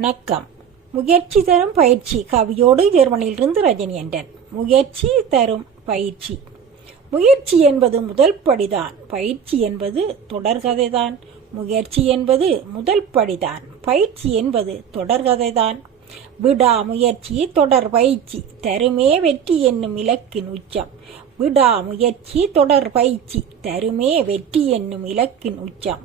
வணக்கம். முயற்சி தரும் பயிற்சி கவியோடு ஜெர்மனியிலிருந்து ரஜினி என்றன். முயற்சி தரும் பயிற்சி. முயற்சி என்பது முதல் படிதான், பயிற்சி என்பது தொடர்கதைதான். முயற்சி என்பது முதல் படிதான், பயிற்சி என்பது தொடர்கதைதான். விடா முயற்சி தொடர் பயிற்சி தருமே வெற்றி என்னும் இலக்கின் உச்சம். விடா முயற்சி தொடர் பயிற்சி தருமே வெற்றி என்னும் இலக்கின் உச்சம்.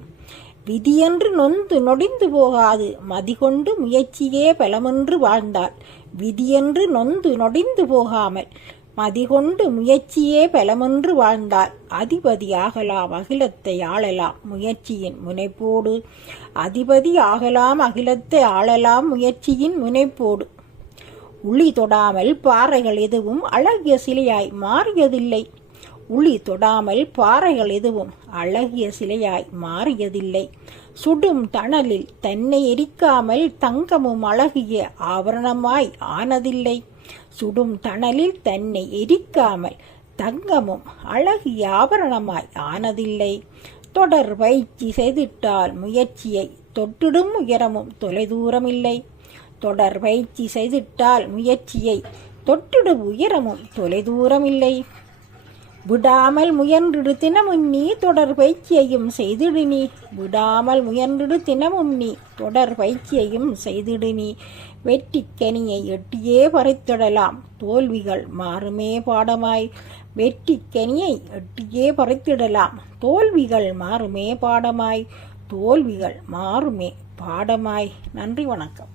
விதியென்று நொந்து நொடிந்து போகாது மதிகொண்டு முயற்சியே பலமென்று வாழ்ந்தாள். விதியென்று நொந்து நொடிந்து போகாமல் மதிகொண்டு முயற்சியே பலமென்று வாழ்ந்தாள். அதிபதி ஆகலாம் அகிலத்தை ஆளலாம் முயற்சியின் முனைப்போடு. அதிபதி ஆகலாம் அகிலத்தை ஆளலாம் முயற்சியின் முனைப்போடு. உளி தொடாமல் பாறைகள் எதுவும் அழகிய சிலையாய் மாறியதில்லை. உளி தொடாமல் பாறைகள் எதுவும் அழகிய சிலையாய் மாறியதில்லை. சுடும் தணலில் தன்னை எரிக்காமல் தங்கமும் அழகிய ஆபரணமாய் ஆனதில்லை. சுடும் தணலில் தன்னை எரிக்காமல் தங்கமும் அழகிய ஆபரணமாய் ஆனதில்லை. தொடர் பயிற்சி செய்திட்டால் முயற்சியை தொட்டிடும் உயரமும் தொலைதூரமில்லை. தொடர் பயிற்சி செய்திட்டால் முயற்சியை தொட்டிடும் உயரமும் தொலைதூரமில்லை. விடாமல் முயன்றிடு தினமும் நீ தொடர் பயிற்சியையும் செய்திடு நீ. விடாமல் முயன்றிடு தினமும் நீ தொடர் பயிற்சியையும் செய்திடு நீ. வெற்றி கனியை எட்டியே பறித்திடலாம் தோல்விகள் மாறுமே பாடமாய். வெற்றி கனியை எட்டியே பறித்திடலாம் தோல்விகள் மாறுமே பாடமாய். தோல்விகள் மாறுமே பாடமாய். நன்றி, வணக்கம்.